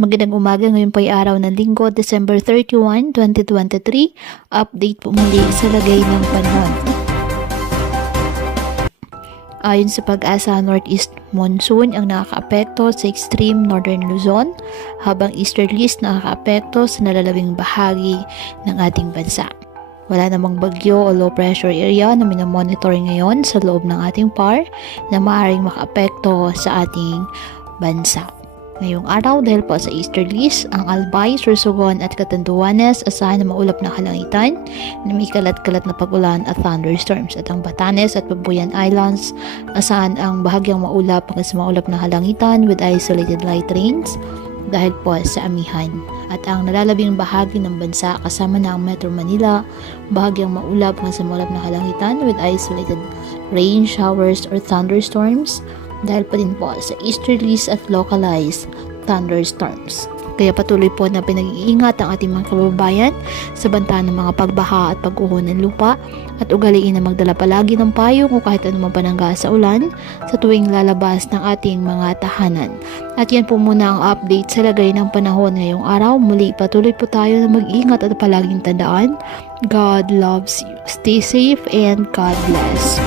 Magandang umaga, ngayon po ay araw ng Linggo, December 31, 2023. Update po muli sa lagay ng panahon. Ayon sa pag-asa, northeast monsoon ang nakakaapekto sa extreme northern Luzon, habang easterlies nakakaapekto sa nalalawing bahagi ng ating bansa. Wala namang bagyo o low pressure area na minamonitor ngayon sa loob ng ating PAR na maaaring makaapekto sa ating bansa. Ngayong araw, dahil po sa easterlies, ang Albay, Sorsogon at Catanduanes asahan na maulap na kalangitan na may kalat-kalat na pag-ulan at thunderstorms, at ang Batanes at Babuyan Islands asahan ang bahagyang maulap hanggang sa maulap na kalangitan with isolated light rains dahil po sa amihan. At ang nalalabing bahagi ng bansa kasama na ang Metro Manila, bahagyang maulap hanggang sa maulap na kalangitan with isolated rain showers or thunderstorms dahil pa din po sa easterlies at localized thunderstorms. Kaya patuloy po na pinag-iingat ang ating mga kababayan sa banta ng mga pagbaha at pag-uho ng lupa, at ugaliin na magdala palagi ng payong o kahit anumang panangga sa ulan sa tuwing lalabas ng ating mga tahanan. At yan po muna ang update sa lagay ng panahon ngayong araw. Muli patuloy po tayo na mag-ingat at palaging tandaan, God loves you. Stay safe and God bless.